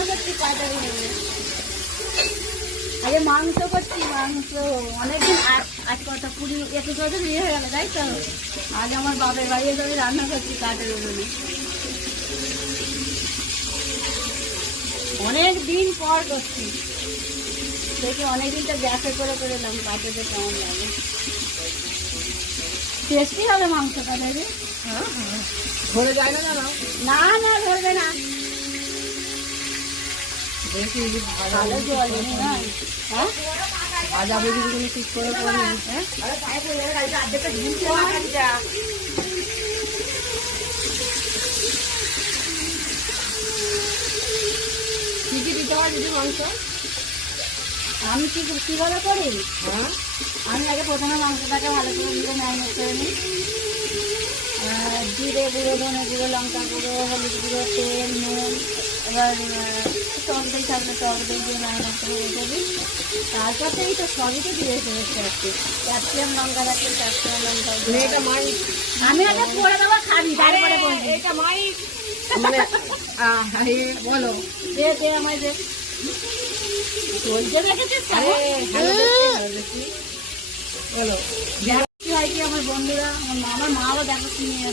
রান্না করছি কাটা বেরোবে। আগে মাংস করছি, মাংস অনেকদিন আজ কত 20-21 বছর বিয়ে হয়ে গেল, তাই তো। আজ আমার বাপের বাড়ি এসে আমি রান্না করছি কাটা বেরোবে। অনেক দিন পর করছি, দেখি অনেকদিন তো গ্যাসে করে এলাম, কাটাতে কেমন লাগে। টেস্টি হবে মাংসটা দেখি। ধরে যায় না জানো? না না ধরবে না, দেখি ভালো জল নেই না। হ্যাঁ ভাজা ভুজি গুলো ঠিক করে করে নিস, হ্যাঁ? কি কি দিতে হয় দিদি মাংস? আমি কিভাবে করি, হ্যাঁ, আমি আগে প্রথমে মাংসটাকে ভালো করে দিয়ে ম্যারিনেট করে নিই। জিরে গুঁড়ো, ধনে গুঁড়ো, লঙ্কা গুঁড়ো, হলুদ গুঁড়ো, তেল, নুন, এবার টক দই থাকলে টক দই দিয়ে ম্যারিনেট করে রেখে দিই। তারপর থেকে তো সবই তো দিয়ে ফেলেছি আর কি, ক্যাপসিকাম লঙ্কা থাকলে ক্যাপসিকাম লঙ্কা মানে এটা মাই আমি আগে পরে দেবো, খাবি তারপরে বলবি। এটা মাই মানে বলো দে দে আমায় দে, চলছে দেখেছিস আরে কেমন? ভালো দেখি বলো কি হয় কি আমার বন্ধুরা, আমার মারও দেখো কি নিয়ে